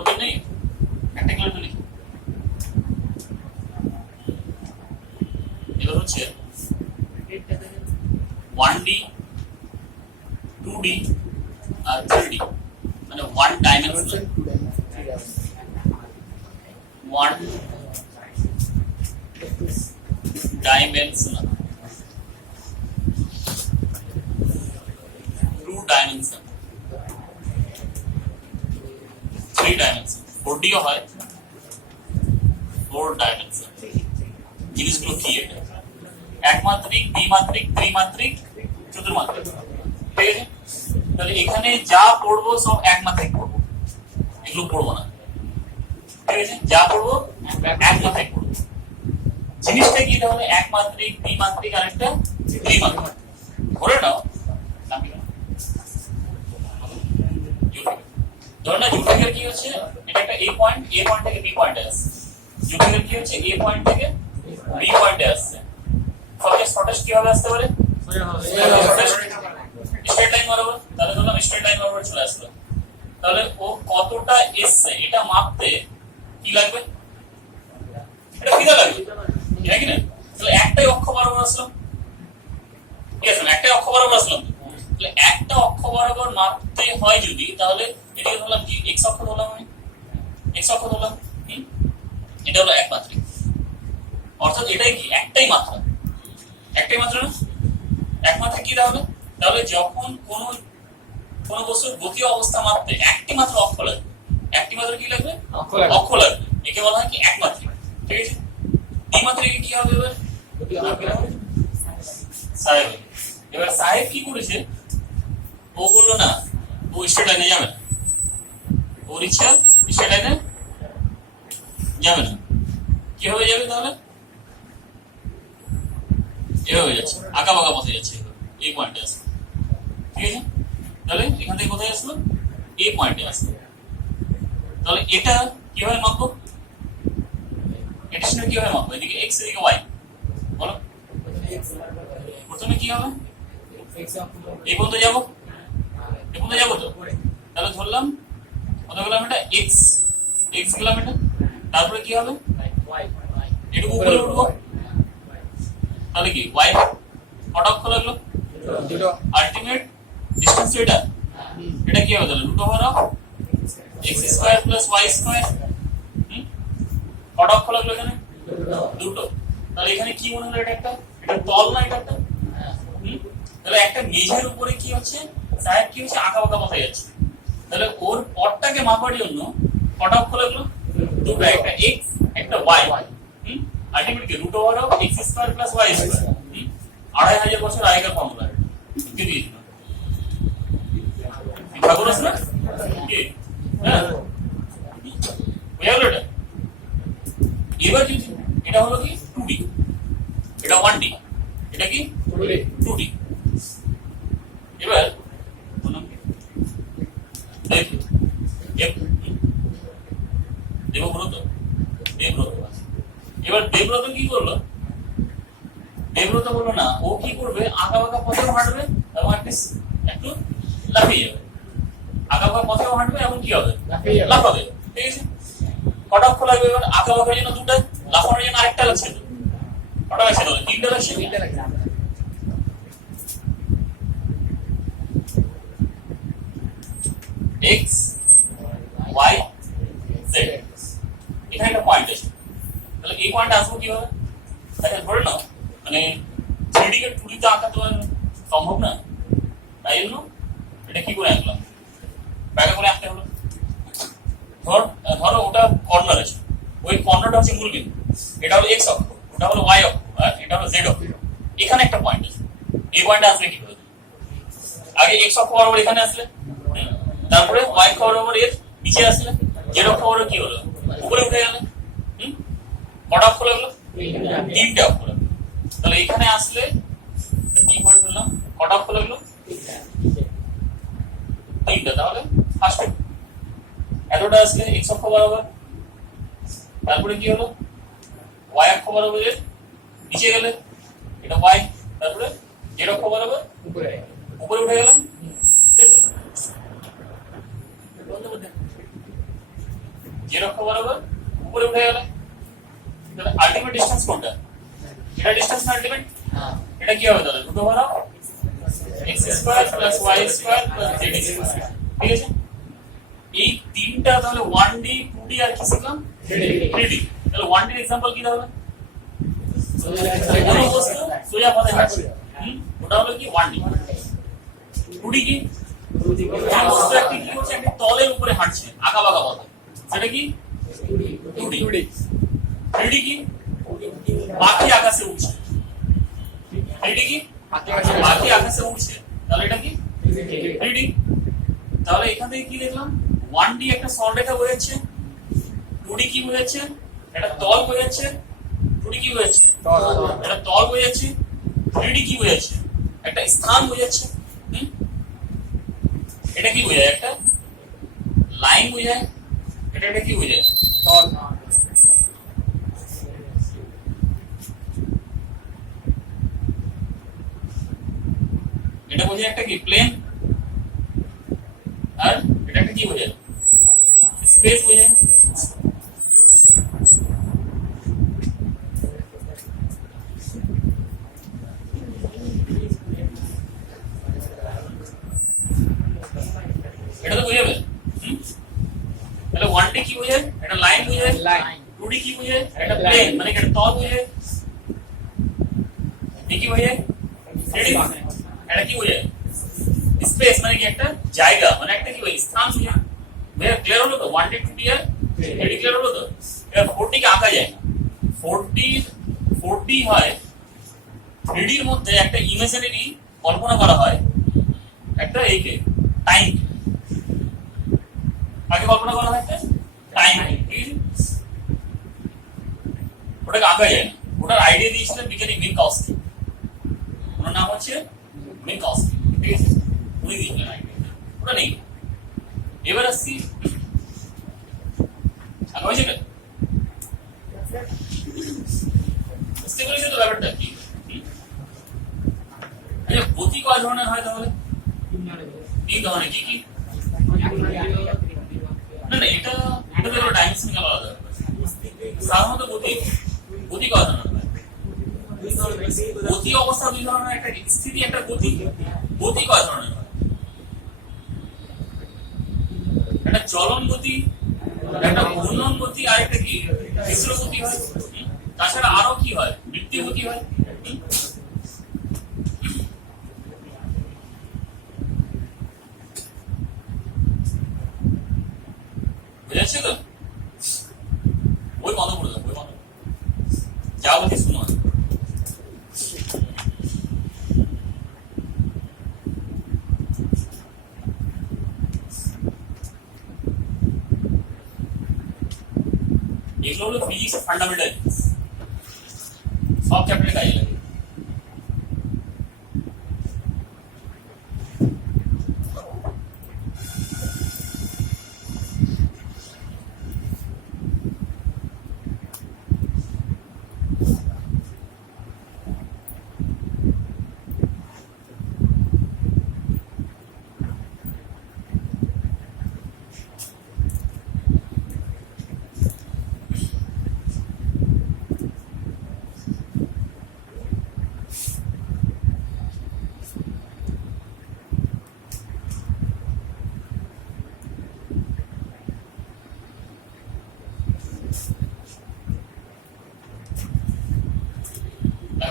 দুটো পেন নেই, একটা ক্লিয়ার তো লিখি। এবার হচ্ছে 1D 2D আর 3D, মানে 1 dimensional, 1 dimensional, 2 dimensional, 3 dimensional, 4D ও হয়, 4 ডাইমেনশনাল। জিনিসগুলো কি এটা? একমাত্রিক, দ্বিমাত্রিক, ত্রিমাত্রিক, চতুর্মাত্রিক। ঠিক আছে, তাহলে এখানে যা পড়বো সব একমাত্রিক পড়বো, এগুলো পড়বো না। ঠিক আছে, যা পড়বো একমাত্রিক পড়বো। জিনিসটা কি তাহলে? একমাত্রিক, দ্বিমাত্রিক আর একটা ত্রিমাত্রিক। ধরে নাও ধরে না জুটেকের কি হচ্ছে, এটা একটা এ পয়েন্ট থেকে বি পয়েন্টে আসছে। জুটেকের কি হচ্ছে, এ পয়েন্ট থেকে বি পয়েন্টে আসছে। সবচেয়ে শর্টেস্ট কিভাবে আসতে পারে? স্ট্রেট লাইন বরাবর। তাহলে ধরলাম স্ট্রেট লাইন বরাবর চলে আসলো। তাহলে ও কতটা এসছে এটা মাপতে কি লাগবে? এটা ফিতা লাগবে, ঠিক আছে না? তাহলে একটাই অক্ষ বরাবর আসলাম, ঠিক আছে না? একটাই অক্ষ বরাবর আসলাম। তাহলে একটা অক্ষ বরাবর মাপতে হয় যদি, তাহলে এটাকে ধরলাম কি এক্স অক্ষ ধরলাম, আমি এক্স অক্ষ ধরলাম। এটা হলো একমাত্রিক, অর্থাৎ এটাই কি একটাই মাত্রা, একটাই মাত্রা না? একমাত্রিক কি তাহলে? তাহলে যখন কোন বস্তুর গতি অবস্থা মাপতে একটি মাত্র অক্ষ লাগবে, একটি মাত্র কি লাগবে? অক্ষ লাগবে। একে বলা হয় কি একমাত্রিক। ঠিক আছে, দ্বিমাত্রিকে কি হবে? এবার সাহেব, এবার সাহেব কি করেছে? ও বললো না ও স্ট্রেট লাইনে যাবে না, ওর ইচ্ছা স্ট্রেট লাইনে যাবে না। কিভাবে যাবে তাহলে? এভাবে যাচ্ছে, আঁকা বাঁকা পথে যাচ্ছে, এই পয়েন্টে আসবে। ঠিক আছে, তাহলে এখান থেকে কোথায় আসলো? এই পয়েন্টে আসলো। তাহলে এটা কিভাবে মাপবো? এটা শুনে কিভাবে মাপবো? এদিকে এক্স, এদিকে ওয়াই, বলো। প্রথমে কি হবে? এই পর্যন্ত যাবো, এই পর্যন্ত যাবো তো। তাহলে ধরলাম কত গেলাম? এটা এক্স, এক্স গেলাম এটা। তারপরে কি হবে? এটুকু উপরে উঠবো, তাহলে কি ওয়াই কত অক্ষ লাগলো? আলটিমেট ডিসটেন্স এটা, এটা কি হবে তাহলে? Root over of x square plus y square. কত অক্ষ লাগলো এখানে? দুটো। তাহলে এখানে কি মনে হলো? এটা একটা, এটা তল না এটা একটা? তাহলে একটা মেঝের উপরে কি হচ্ছে? সাইড কি হচ্ছে? আঁকা বাঁকা পথে যাচ্ছে। তাহলে ওর পথটাকে মাপার জন্য কত অক্ষ লাগলো? দুটো, একটা এক্স একটা ওয়াই। আলটিমেট কি root over of x square plus y square. 2500 বছর আগেকার ফর্মুলা কি দিয়েছিল? ভাগ আছে না কি? হ্যাঁ, বুঝা গেল এটা? এবার যদি এটা হলো কি 2D, এটা 1D, এটা কি 2D। এবার দেবব্রত, এবার দেবব্রত কি করলো? দেবব্রত বললো না ও কি করবে? আঁকা বাঁকা পথেও হাঁটবে এবং একটু লাফিয়ে যাবে। আঁকা বাঁকা পথেও হাঁটবে এবং কি হবে? লাফাবে। ঠিক আছে, কটা অক্ষ লাগবে? এবার আঁকা বাঁকার জন্য দুটো, লাফানোর জন্য আরেকটা লাগছে তো। কটা লাগছে? তাহলে তিনটা লাগছে। এক্স ওয়াই জেড, এখানে একটা পয়েন্ট আছে। তাহলে এই পয়েন্ট আসবো কিভাবে? আচ্ছা ধরে নাও মানে 3D কে 2D তে আঁকা তো সম্ভব না, তাই জন্য এটা কি করে আঁকলাম? ব্যাকা করে আঁকতে হলো। ধরো ওটা কর্নার আছে, ওই কর্নারটা হচ্ছে মূল বিন্দু। এটা হলো এক্স অক্ষ, ওটা হলো ওয়াই অক্ষ, আর এটা হলো জেড অক্ষ। এখানে একটা পয়েন্ট আছে, এই পয়েন্টে আসলে কি হবে? আগে এক্স অক্ষ বরাবর এখানে আসলে, তারপরে ওয়াই অক্ষ বরাবর এর নিচে আসলে, জেড অক্ষ বরাবর কি হলো? উপরে উঠে গেল। কটা অক্ষ লাগলো? তিনটে অক্ষ লাগলো। তাহলে এখানে আসলে কি পয়েন্ট বললাম? কটা অক্ষ লাগলো? তিনটা। তাহলে ফার্স্ট এতটা আসলে এক্স অক্ষ বরাবর, তারপরে কি হলো? ওয়াই অক্ষ বরাবর এর নিচে গেলে এটা ওয়াই, তারপরে জেড অক্ষ বরাবর উপরে উঠে গেলাম। এর অক্ষ বরাবর উপরে উঠে গেল। তাহলে আলটিমেট ডিসটেন্স কোনটা? এটা ডিসটেন্স না আলটিমেট? এটা কি হবে তাহলে? দুটো ভরা x square plus y square plus z square. ঠিক আছে, এই তিনটা তাহলে 1D 2D আর কি শিখলাম? 3D। তাহলে 1D এর एग्जांपल কি হবে? কোনো বস্তু সোজা পথে হাঁটছে, ওটা হলো কি 1D। 2D কি? এই বস্তু একটা কি হচ্ছে, একটা তলের উপরে হাঁটছে আঁকা বাঁকা পথে, সেটা কি 2D। 3D কি? পাখি আকাশে উড়ছে। 3D কি? পাখি আকাশে উড়ছে, তাহলে এটা কি 3D। তাহলে এখান থেকে কি দেখলাম? 1D একটা সরলরেখা বোঝাচ্ছে, 2D কি বোঝাচ্ছে? একটা তল বোঝাচ্ছে, 2D কি বোঝাচ্ছে? একটা তল বোঝাচ্ছে, 3D কি বোঝাচ্ছে? একটা স্থান বোঝাচ্ছে। এটা কি বোঝায়? একটা লাইন বোঝায়। এটা কি বোঝায়? তল। এটা বোঝায় একটা কি প্লেন, আর এটা একটা কি বোঝায়? স্পেস বোঝায়। এটা তো বুঝাবে। তাহলে 1D কি বোঝায়? এটা লাইন বোঝায়। 2D কি বোঝায়? এটা প্লেন, মানে একটা তল বোঝায়। কি বোঝায়? 3D এটা কি বোঝায়? স্পেস, মানে কি একটা জায়গা, মানে একটা কি স্থান বোঝায়। মেরে ক্লিয়ার হলো তো? 1D 2D আর 3D ক্লিয়ার হলো তো? এবার 4D কে আঁকা যায় না। 4D হয় 3D এর মধ্যে একটা ইমাজিনারি কল্পনা করা হয়, একটা এইকে টাইম, আগে কল্পনা করা হয় একটা টাইম। ওটাকে আঁকা যায় না। ওটার আইডিয়া দিয়েছিলেন বিজ্ঞানী মিনকাউস্কি, ওনার নাম হচ্ছে মিনকাউস্কি। ঠিক আছে, উনি দিয়েছিলেন আইডিয়া, ওটা নেই। এবার আসছি আঁকা হয়েছে, বুঝতে পেরেছি তো ব্যাপারটা কি? আচ্ছা, গতি কয় ধরনের হয় তাহলে? 3 ধরনের। কি কি? না না, এটা তো ডাইমেনশন আলাদা। সাধারণত গতি কয় ধরনের হয়? গতি অবস্থা 2 ধরনের, একটা স্থিতি, একটা গতি। গতি কয় ধরনের হয়? একটা চলন গতি, একটা ঘূর্ণন গতি, আর একটা কি মিশ্র গতি হয়। তাছাড়া আরো কি হয়? বৃত্তি গতি হয়। বুঝাচ্ছে তো? ওই বন্ধ করে দাও, ওই বন্ধ যা বলছি শুনো। এগুলো হলো ফিজিক্স ফান্ডামেন্টাল, সব চ্যাপ্টারে কাজে লাগে।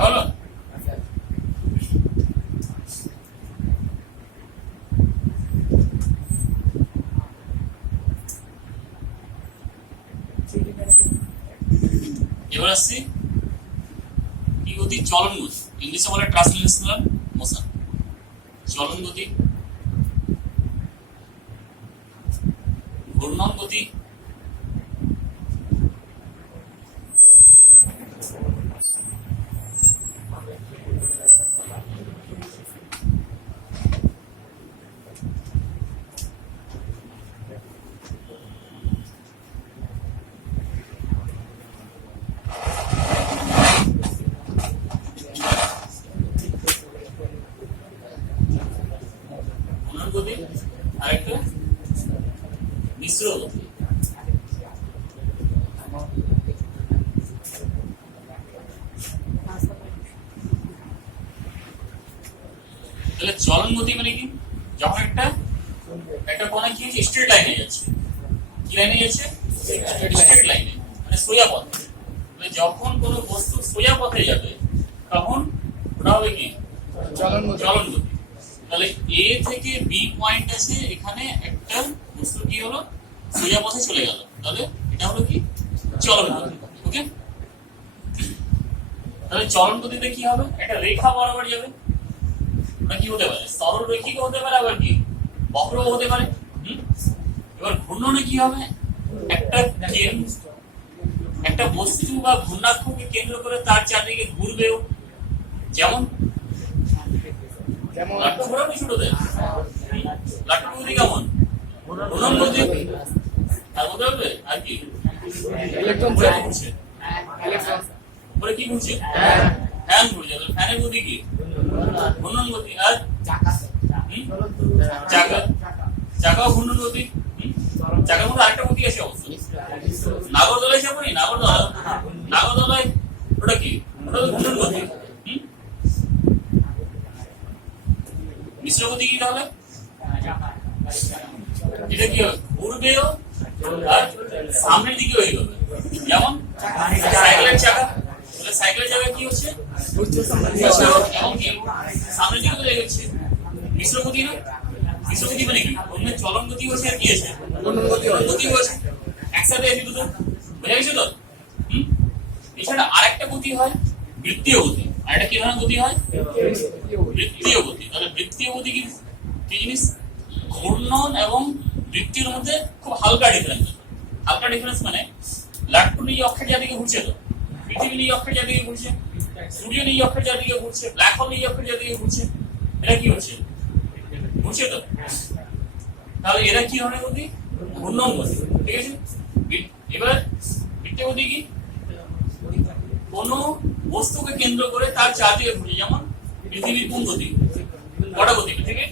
হলো এবার আসছি কি গতি? চলন গতি, ইংলিশে বলে ট্রান্সলেশনাল মোশন। চলন গতি, ঘূর্ণন গতি, গতি, আরেকটা মিশ্র গতি। তাহলে চলন গতি মানে কি? যখন একটা একটা কোণে কি হচ্ছে, স্ট্রেট লাইনে যাচ্ছে। কি লাইনে যাচ্ছে? স্ট্রেট লাইনে, মানে সোজা পথে। তাহলে যখন কোনো বস্তু সোজা পথে যাবে তখন ওটা হবে কি? চলন গতি। তাহলে এ থেকে বি পয়েন্ট আছে, এখানে একটা বস্তু কি হলো, সোজা পথে চলে গেল, তাহলে এটা হলো কি? চলন গতি। ওকে, তাহলে চলন গতিতে কি হবে? একটা রেখা বরাবর যাবে। ওটা কি হতে পারে? সরল রৈখিক হতে পারে, আবার কি বক্র হতে পারে। এবার ঘূর্ণনে কি হবে? একটা বস্তু বা ঘূর্ণাক্ষকে কেন্দ্র করে তার চারদিকে ঘুরবেও। যেমন লাট্টু ঘোরানো ছোটদের, লাট্টু গতি কেমন? ঘূর্ণন গতি। তার মধ্যে হবে আর কি? ইলেকট্রন ঘুরছে। পরে কি ঘুরছে? ফ্যান ঘুরছে। ফ্যানের গতি কি? ঘূর্ণন গতি। আর চাকাও ঘূর্ণন গতি। চাকার মধ্যে আরেকটা গতি আছে অবশ্য, নাগরদোলায় যাবো নি, নাগরদোলায় ওটা কি? ওটা তো ঘূর্ণন গতি। মিশ্র গতি কি তাহলে? এটা কি হবে? ঘুরবেও আর সামনের দিকে হয়ে যাবে। যেমন সাইকেলের চাকা, সাইকেলের চাকা কি হচ্ছে? এবং কি সামনের দিকে চলে যাচ্ছে। মিশ্র গতি না? মিশ্র গতি মানে কি? অন্য চলন গতি হচ্ছে আর কি আছে? গতি হচ্ছে। একসাথে আছে দুটো, বুঝা গেছে তো? এছাড়া আরেকটা গতি হয় বৃত্তীয় গতি। আরেকটা কি ধরনের গতি হয়? বৃত্তীয় গতি। তাহলে বৃত্তীয় গতি কি জিনিস? ঘূর্ণন এবং বৃত্তির মধ্যে খুব হালকা ডিফারেন্স। হালকা ডিফারেন্স মানে লাট্টু নিয়ে অক্ষের চারদিকে ঘুরছে, তো পৃথিবী নিয়ে অক্ষের চারদিকে ঘুরছে, সূর্য নিয়ে অক্ষের চারদিকে ঘুরছে, ব্ল্যাক হোল নিয়ে অক্ষের চারদিকে ঘুরছে। এটা কি হচ্ছে? ঘুরছে তো। তাহলে এরা কি ধরনের গতি? ঘূর্ণন গতি। ঠিক আছে। এবার বৃত্তীয় গতি কি? কোন বস্তুকে কেন্দ্র করে তার চারদিকে ঘুরছে। যেমন পৃথিবীর কোন গতি? কটা গতি পৃথিবী?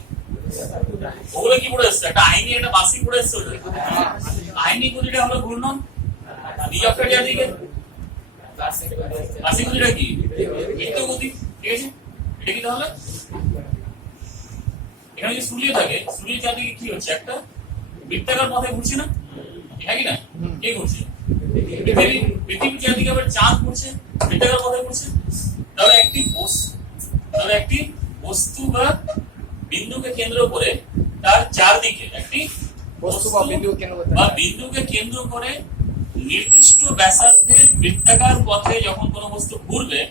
ওগুলো কি পড়ে এসছে? একটা আইনি, একটা বার্ষিক পড়ে এসছে। আইনি গতিটা হলো ঘূর্ণন নিজ অক্ষের চারদিকে। বার্ষিক গতিটা কি? বৃত্তীয় গতি। ঠিক আছে। এটা কি তাহলে? এখানে যদি সূর্য থাকে, সূর্যের চারদিকে কি হচ্ছে? একটা বৃত্তাকার পথে ঘুরছে না? এটা কি না? কে ঘুরছে? পৃথিবীর চারদিকে আবার চাঁদ ঘুরছে, বৃত্তাকার পথে ঘুরছে। তাহলে একটি বস্তু বা বিন্দুকে কেন্দ্র করে তার চারদিকে একটি বস্তু বা বিন্দুকে কেন্দ্র করে নির্দিষ্ট ব্যাসার্ধের বৃত্তাকার পথে যখন কোনো বস্তু ঘুরবে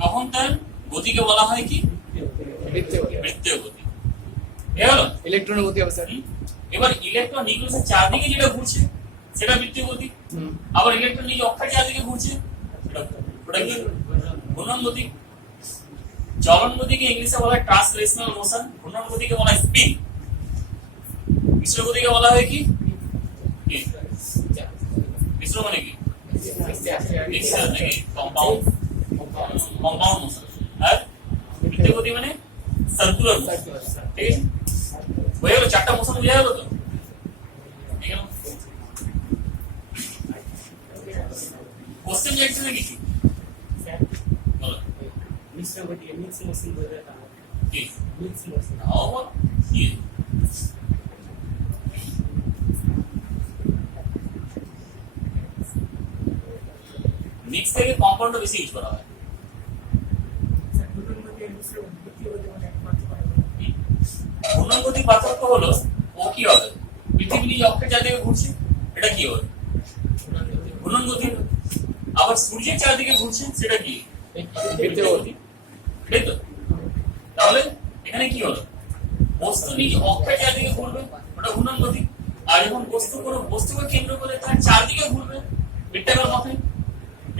তখন তার গতিকে বলা হয় কি? বৃত্তীয় গতি। ইলেকট্রনের গতি হবে স্যার। এবার ইলেকট্রন নিউক্লিয়াসের চারদিকে যেটা ঘুরছে সেটা বৃত্তীয় গতি। আবার ইলেকট্রন নিজ অক্ষের চারদিকে ঘুরছে, ওটা কি? ঘূর্ণন গতি। চলন গতিকে ইংলিশে বলা হয় ট্রান্সলেশনাল মোশন, ঘূর্ণন গতিকে বলা হয় স্পিন, মিশ্র গতিকে বলা হয় কি? মিশ্র মানে কি? মিক্সচার নাকি কম্পাউন্ড মোশন। আর বৃত্তীয় গতি মানে সার্কুলার মোশন। ঠিক আছে, বোঝা গেল? চারটা মোশন বোঝা গেল তো? কোশ্চেন যাচ্ছে না কিছু? বলো। মিক্স মোশন বলে এটা কি? Mix motion. কি? মিক্স থেকে কম্পাউন্ড বেশি ইউজ করা হয়। ঘূর্ণন গতির পার্থক্য হলো ও কি হবে? পৃথিবী নিজ অক্ষের চারদিকে ঘুরছে, এটা কি হবে? ঘূর্ণন গতি। আবার সূর্যের চারদিকে ঘুরছে, সেটা কি? বৃত্তীয় গতি। তাই তো? তাহলে এখানে কি হলো? বস্তু নিজ অক্ষের চারদিকে ঘুরবে, ওটা ঘূর্ণন গতি। আর যখন বস্তু কোনো বস্তুকে কেন্দ্র করে তার চারদিকে ঘুরবে বৃত্তাকার পথে,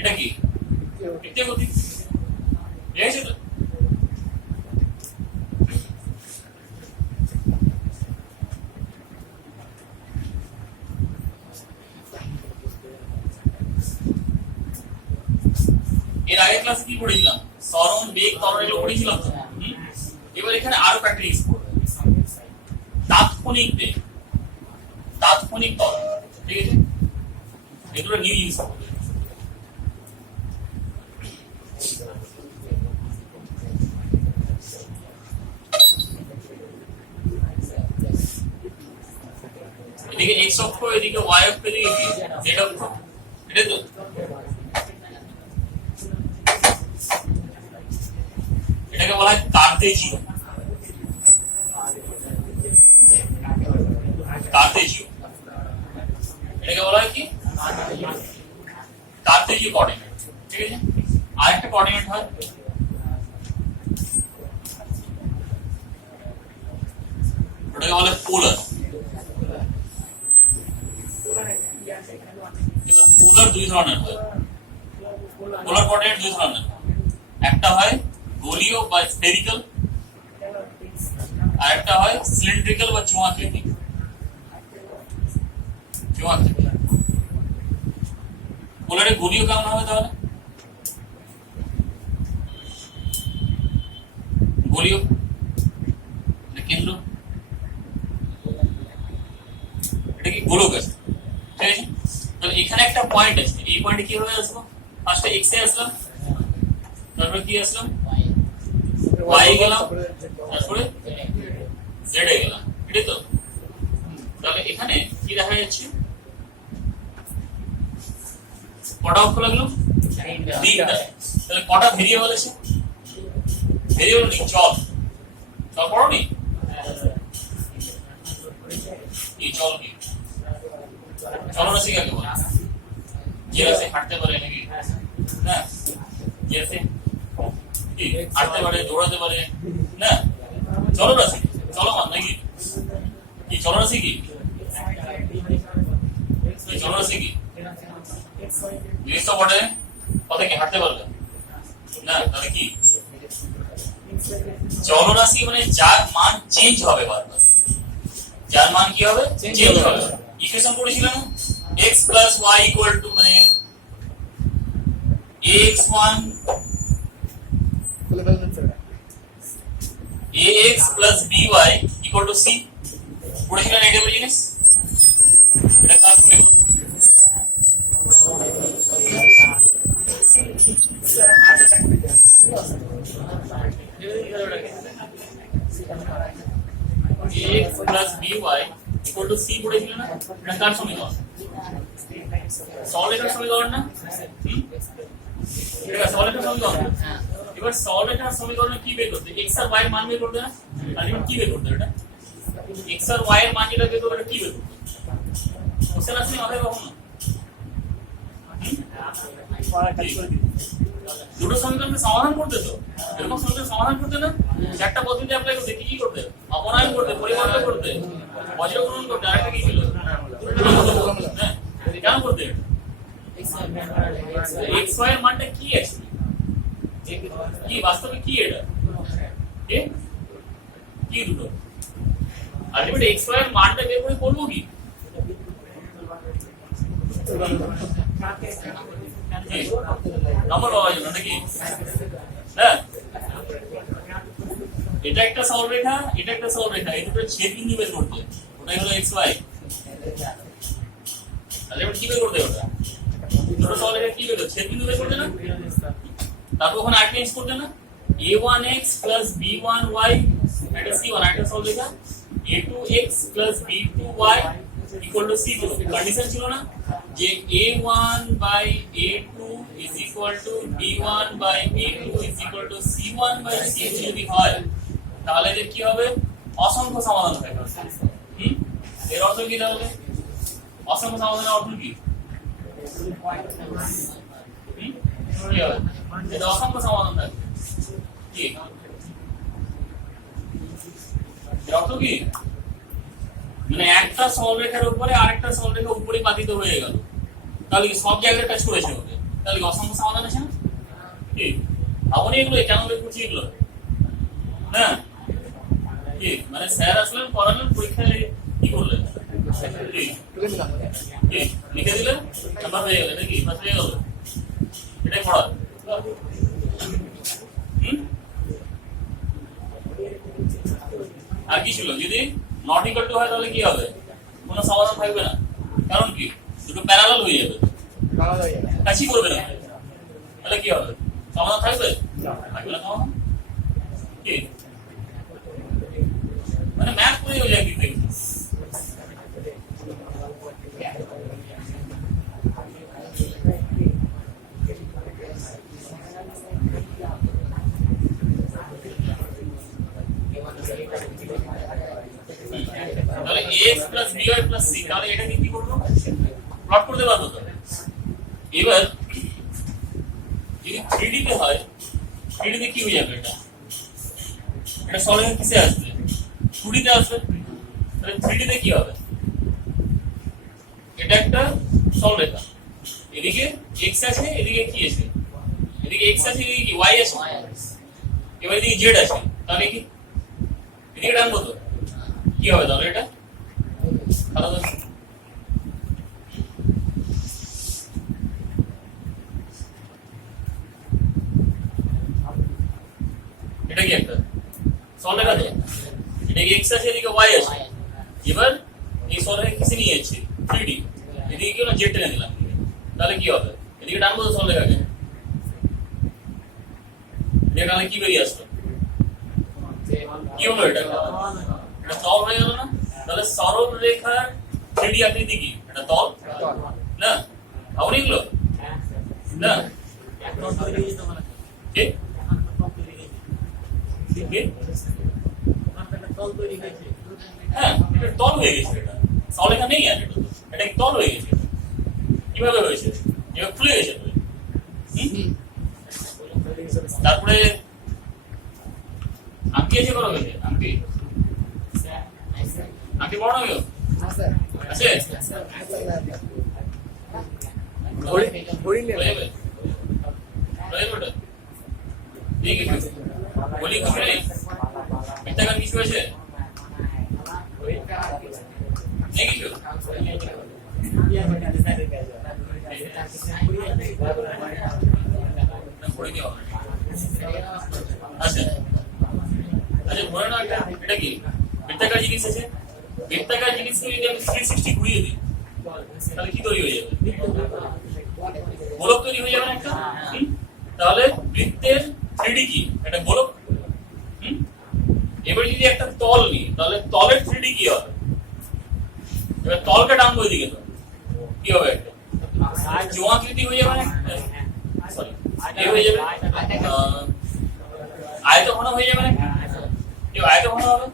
এটা কি? বৃত্তীয় গতি। ঠিক আছে তো? এর আগের ক্লাসে কি পড়েছিলাম? সরণ, বেগ, ত্বরণ এগুলো পড়েছিলাম তো। এবার এখানে আরো কয়েকটা জিনিস পড়বে। তাৎক্ষণিক বেগ, তাৎক্ষণিক ত্বরণ। ঠিক আছে? এগুলো নিউ ইউজ হবে। এদিকে x অক্ষ, এদিকে y অক্ষ, এদিকে কি z অক্ষ, এটা তো এটাকে বলা হয় কার্তেজীয়। কার্তেজীয় এটাকে বলা হয় কি কার্তেজীয় কোঅর্ডিনেট। ঠিক আছে, আরেকটা কোঅর্ডিনেট হয় ওটাকে বলে পোলার। এবার পোলার দুই ধরনের হয়, পোলার কোঅর্ডিনেট দুই ধরনের, একটা হয় গোলীয় বা স্ফেরিক্যাল, আর একটা হয় সিলিন্ড্রিক্যাল বা চুম্বকাকৃতি। চুম্বকাকৃতি পোলারে গোলীয় কেমন হবে তাহলে? গোলীয় কেন্দ্র, এটা কি গোলক আছে। ঠিক আছে, তাহলে এখানে একটা পয়েন্ট আছে, এই পয়েন্টে কি হবে আসবো? ফার্স্টে এক্স এ আসলাম, তারপরে কি আসলাম y এ গেলাম, তারপরে z এ গেলাম। এটাই তো। তাহলে এখানে কি দেখা যাচ্ছে? কটা অক্ষ লাগলো? তিনটা। তাহলে কটা ভেরিয়েবল আছে? ভেরিয়েবল নেই, চল। চল পড়ো নি? এই চল কি চলরাশি কাকে বলে? যে রাশি হাঁটতে পারে নাকি? না, যে রাশি কি হাঁটতে পারে, দৌড়াতে পারে না, চলরাশি। চলমান নাকি? কি চলরাশি কি? চলরাশি কি জিনিস তো বটে, কথা কি হাঁটতে পারবে না, তাহলে কি চলরাশি? মানে যার মান চেঞ্জ হবে বারবার, যার মান কি হবে? চেঞ্জ হবে। ইকুয়েশন পড়েছিলাম x plus y equal to মানে ax1 ax plus by equal to c পড়েছিলেন এটা বলি জিনিস। এটা কাজ শুনে বলো। ax plus by equal to c পড়েছিল না? এটা কার সমীকরণ? সরলরেখার সমীকরণ না? এটা সরলরেখার সমীকরণ। এবার সরলরেখার সমীকরণে কি বের করতে? x আর y এর মান বের করতে না? আলটিমেট কি বের করতে? এটা x আর y এর মান যেটা বের করতে, এটা কি বের করতে? কোশ্চেন আসলে মাথায় কখনো দুটো সমীকরণকে সমাধান করতে, তো এরকম সমীকরণ সমাধান করতে না চারটা পদ্ধতি অ্যাপ্লাই করতে, কি কি করতে? অপনয়ন করতে, পরিবর্তন করতে, বজ্রগ্রহণ করতে, আরেকটা কি ছিল? হ্যাঁ, কেন করতে? এক্স ওয়াই এর মানটা কি আছে? কি বাস্তবে কি এটা? কি দুটো আলটিমেট এক্স ওয়াই এর মানটা বের করে করবো কি? নম্বর পাওয়ার জন্য নাকি? হ্যাঁ, এটা একটা সরলরেখা, এটা একটা সরলরেখা, এই দুটো ছেদ বিন্দু বের করতে, ওটাই হলো এক্স ওয়াই। তাহলে কি বের করতে? ওটা দুটো সরলরেখা কি বের করতে? ছেদ বিন্দু বের করতে না? তারপর ওখানে আরেকটা ইউজ করতে না? a1x plus b1y এটা c1, একটা সরলরেখা a2x plus b2y equal to c2। Condition ছিল না যে a1 by a2 is equal to b1 by b2 is equal to c1 by c2 যদি হয় তাহলে এর কি হবে? অসংখ্য সমাধান হবে। এর অর্থ কি তাহলে? অসংখ্য সমাধানের অর্থ কি? কি হবে? এটা অসংখ্য সমাধান থাকবে। কি এর অর্থ কি? মানে একটা সরলরেখার উপরে আরেকটা সরলরেখা উপরে পাতিত হয়ে গেল, তাহলে কি সব জায়গায় টাচ করেছে ওকে? তাহলে কি অসংখ্য সমাধান আছে না? কি আপনি এগুলো কেন বের করছি এগুলো? না কি মানে স্যার আসলেন, পড়ালেন, পরীক্ষায় কি করলেন? লিখে দিলেন, নাম্বার হয়ে গেল নাকি? পাস হয়ে গেল, এটাই পড়া। আর কি ছিল? যদি নট ইকুয়াল টু হয় তাহলে কি হবে? কোনো সমাধান থাকবে না, কারণ কি দুটো প্যারালাল হয়ে যাবে। কাছি করবে না, তাহলে কি হবে? সমাধান থাকবে? থাকবে না সমাধান? কি মানে ম্যাথ করে হয়ে যায় কিন্তু তাহলে x plus by plus c, তাহলে এটা কি করব? প্লট করতে পারবো তো। এবার যদি 3D তে হয়, 3D তে কি হয়ে যাবে? এটা সলিউশন কিসে আসবে? 2D তে আসবে। তাহলে 3D তে কি হবে? এটা একটা সরলরেখা, এদিকে x আছে, এদিকে কি আছে? এদিকে x আছে, এদিকে কি y আছে? এবার এদিকে z আছে, তাহলে কি এদিকে টানবো তো? কি হবে তাহলে? এটা আলাদা এটা কি একটা সরলরেখা তো, এদিকে x আছে, এদিকে y আছে। এবার এই সরলরেখা কিসে নিয়ে যাচ্ছে? 3D, এদিকে কি হলো? z টেনে দিলাম, তাহলে কি হবে? এদিকে টানবো তো সরলরেখাকে, এদিকে টানলে কি বেরিয়ে আসলো? কি হলো? এটা এটা তল হয়ে গেল না? তাহলে সরল রেখার 3D আকৃতি কি? এটা তল না? আবার এগুলো না কি হ্যাঁ, এটা তল হয়ে গেছে। এটা সরলরেখা নেই আর এটা কি তল হয়ে গেছে? কিভাবে হয়েছে? এবার খুলে গেছে। তারপরে আংটি আছে, বড় হয়েছে আংটি, আংটি বড় না কেউ আছে? বলি কিছু নেই, মিথ্যাগান কিছু হয়েছে নেই কিছু? ভরে কি হবে? আচ্ছা আচ্ছা, ধরে না এটা কি বৃত্তাকার জিনিস আছে, বৃত্তাকার জিনিসকে যদি আমি 360 ঘুরিয়ে দিই তাহলে কি তৈরি হয়ে যাবে? গোলক তৈরি হয়ে যাবে না একটা? তাহলে বৃত্তের 3D কি? এটা গোলক। এবার যদি একটা তল নিই তাহলে তলের 3D কি হবে? এবার তলকে টানবো এদিকে, তো কি হবে? একটা চৌআকৃতি হয়ে যাবে না? সরি, এই হয়ে যাবে আয়তঘন হয়ে যাবে না? কেউ আয়তঘন হবে,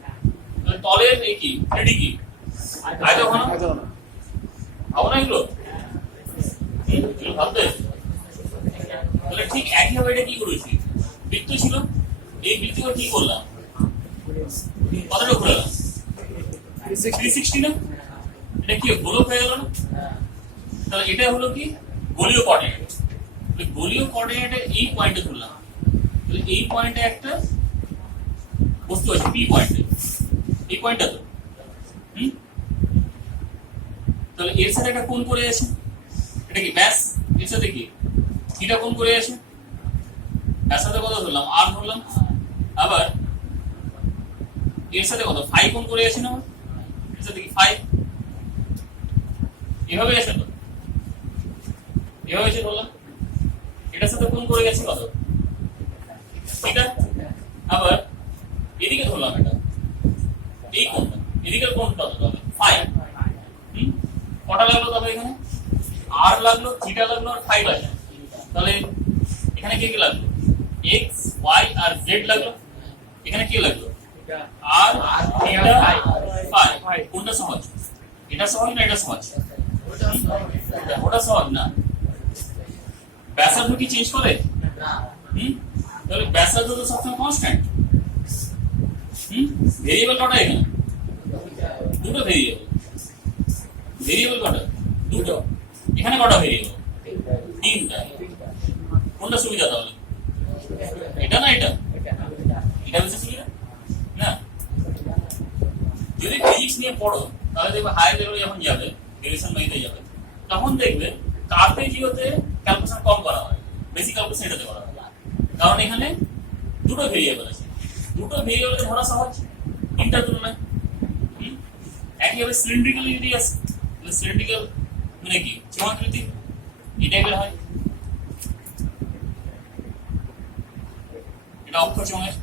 তাহলে তলের এই কি 3D কি? আয়তঘন হবে না এগুলো? ভাবতে তাহলে ঠিক একইভাবে এটা কি করেছি? বৃত্ত ছিল, এই বৃত্তকে কি করলাম? কতটা ঘুরালাম? 360 না? এটা কি গোলক হয়ে গেল না? তাহলে এটা হলো কি গোলীয় কোঅর্ডিনেট। গোলীয় কোঅর্ডিনেটে এই পয়েন্টে ধরলাম, তাহলে এই পয়েন্টে একটা বস্তু আছে পি পয়েন্টে, এই পয়েন্টটা তো তাহলে এর সাথে একটা কোণ করে আছে, এটা কি ব্যাস? এর সাথে কি থিটা কোণ করে আছে, এর সাথে কত ধরলাম? আর ধরলাম। আবার এর সাথে কত ফাই কোণ করে আছে না? এর সাথে কি ফাই, এভাবে আছে তো, এভাবে এসে ধরলাম। এটার সাথে কোণ করে গেছে কত? থিটা। আবার এদিকে ধরলাম এটা, এই কোণটা, এদিকের কোণ কত হবে? ফাই। কটা লাগলো তবে? এখানে আর লাগলো, থিটা লাগলো, আর ফাই লাগলো। তাহলে এখানে কে কে লাগলো? এক্স, ওয়াই আর জেড লাগলো। এখানে কি লাগলো? আর থিটা, ফাই। কোনটা সহজ? এটা সহজ না এটা সহজ? ওটা সহজ না। ব্যাসার্ধ কি চেঞ্জ করে? তাহলে ব্যাসার্ধ তো সবসময় কনস্ট্যান্ট। ভেরিয়েবল কটা এখানে? দুটো ভেরিয়েবল। ভেরিয়েবল কটা? দুটো। এখানে কটা ভেরিয়েবল? তিনটা। কোনটা সুবিধা তাহলে? এটা না এটা? এটা বেশি সুবিধা না? যদি ফিজিক্স নিয়ে পড়ো তাহলে দেখবে হায়ার লেভেলে যখন যাবে, গ্রাজুয়েশন মেইতে যাবে, তখন দেখবে কার্টেজিওতে ক্যালকুলেশন কম করা হয়, বেশি ক্যালকুলেশন এটাতে করা হয়। কারণ এখানে দুটো ভেরিয়েবল আছে, দুটো ভেরিয়েবলকে ধরা সহজ তিনটার তুলনায়। একইভাবে সিলিন্ড্রিক্যাল যদি আসে, সিলিন্ড্রিক্যাল মানে কি চৌআকৃতি, এই টাইপের হয়, এটা অক্ষ চোঙের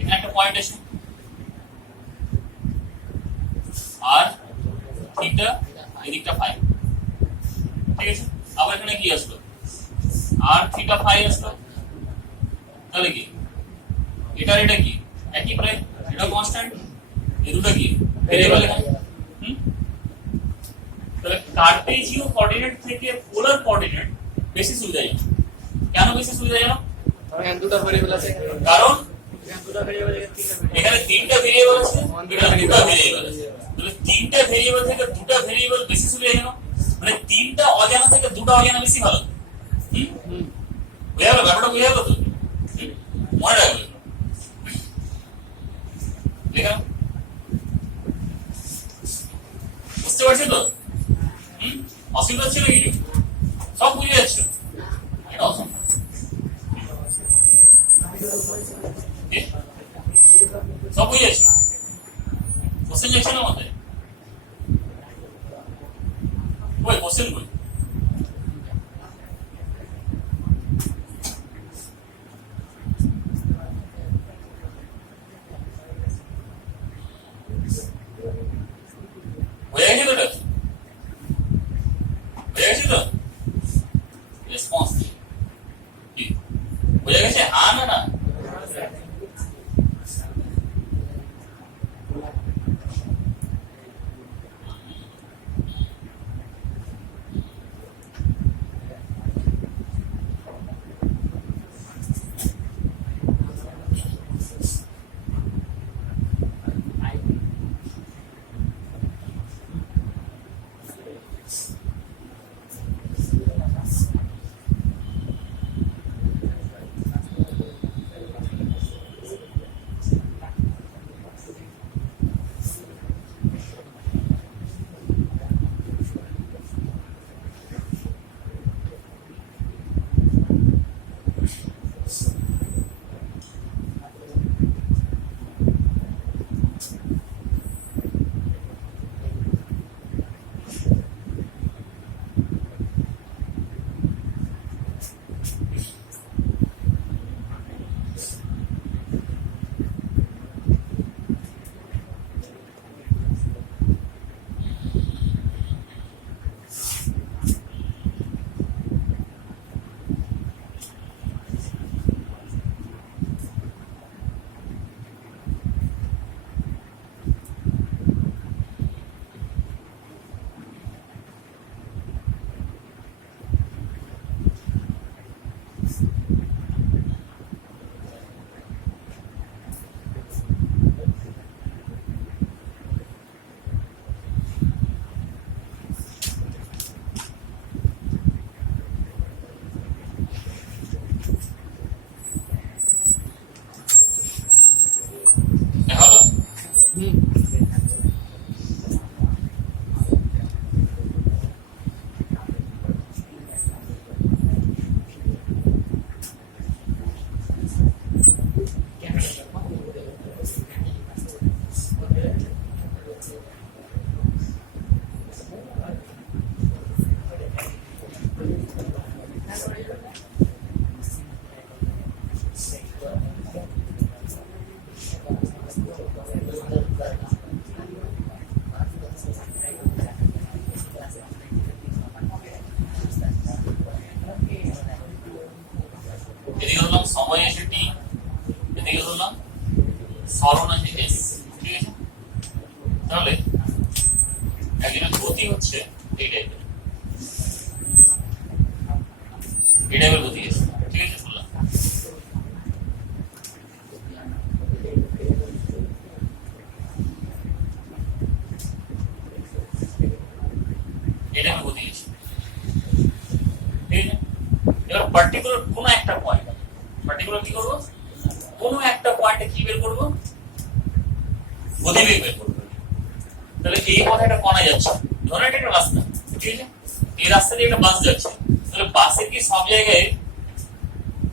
এখানে একটা পয়েন্ট আছে আর থিটা এদিকটা ফাই, ঠিক আছে। আবার এখানে কি আসলো আর থিটা ফাই আসলো, তাহলে কি এটার এটা কি একই প্রায়, এটা কনস্ট্যান্ট, এই দুটো কি ভেরিয়েবল এখানে। তাহলে কার্টেসীয় কোঅর্ডিনেট থেকে পোলার কোঅর্ডিনেট বেশি সুবিধাজনক। কেন বেশি সুবিধাজনক? এখানে দুটো ভেরিয়েবল আছে, কারণ এখানে দুটো ভেরিয়েবল, এখানে তিনটা ভেরিয়েবল আছে, এখানে দুটো ভেরিয়েবল আছে। তাহলে তিনটা ভেরিয়েবল থেকে দুটো ভেরিয়েবল বেশি সুবিধাজনক, মানে তিনটা অজানা থেকে দুটো অজানা বেশি ভালো। বুঝা গেল ব্যাপারটা? বুঝা গেল তো? মনে রাখবে লেখা, বুঝতে পারছি তো? অসুবিধা ছিল কিছু? সব বুঝে যাচ্ছ? এটা অসম্ভব। সব বুঝে যাচ্ছ? কোশ্চেন যাচ্ছে না আমাদের? ওই কোশ্চেন বই হয়ে গেছে তো? হয়ে গেছে তো? রেসপন্স কি হয়ে গেছে? হ্যাঁ না না? এদিকে ধরলাম সময় আছে টি, এদিকে ধরলাম সরণ আছে এস, ঠিক আছে। তাহলে একজনের গতি হচ্ছে এই টাইপের, এই টাইপের গতি আছে, ঠিক আছে। বললাম এই টাইপের গতি আছে, ঠিক আছে। এবার পার্টিকুলার কোন একটা পয়েন্ট, পার্টিকুলার কি করবো, কোন একটা পয়েন্টে কি বের করবো, গতিবেগ বের করবো। তাহলে এই পথে একটা কণা যাচ্ছে, ধরো এটা একটা রাস্তা, ঠিক আছে। এই রাস্তা দিয়ে একটা বাস যাচ্ছে, তাহলে বাসে কি সব জায়গায়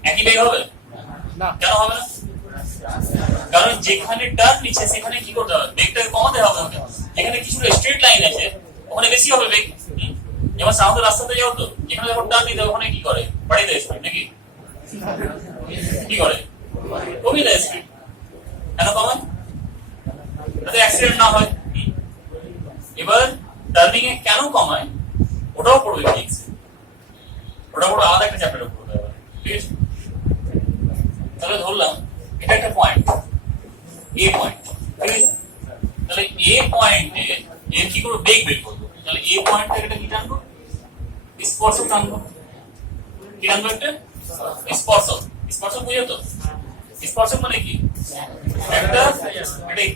একই বেগ হবে না? কেন হবে না? কারণ যেখানে টার্ন নিচ্ছে সেখানে কি করতে হবে, বেগটাকে কমাতে হবে। যেখানে কিছুটা স্ট্রেট লাইন আছে ওখানে বেশি হবে বেগ, যেমন সামনে রাস্তাতে যাও তো, যেখানে যখন টান দিতে ওখানে কি করে, বাড়ি দেয় স্পিড নাকি কি করে, কমিয়ে দেয় স্পিড। কেন কমায়? যাতে অ্যাক্সিডেন্ট না হয়। এবার টার্নিং এ কেন কমায় ওটাও পড়বে ফিজিক্স, ওটা পুরো আলাদা একটা চ্যাপ্টারে পড়বে। ঠিক আছে, তাহলে ধরলাম এটা একটা পয়েন্ট, এ পয়েন্ট। ঠিক আছে, তাহলে এ পয়েন্টে এর কি করবো, বেগ বের করবো। তাহলে এ পয়েন্ট থেকে এটা কি টানবো, স্পর্শক টানবো। কি টানবো, একটা স্পর্শক। স্পর্শক বুঝে তো, স্পর্শক মানে কি, একটা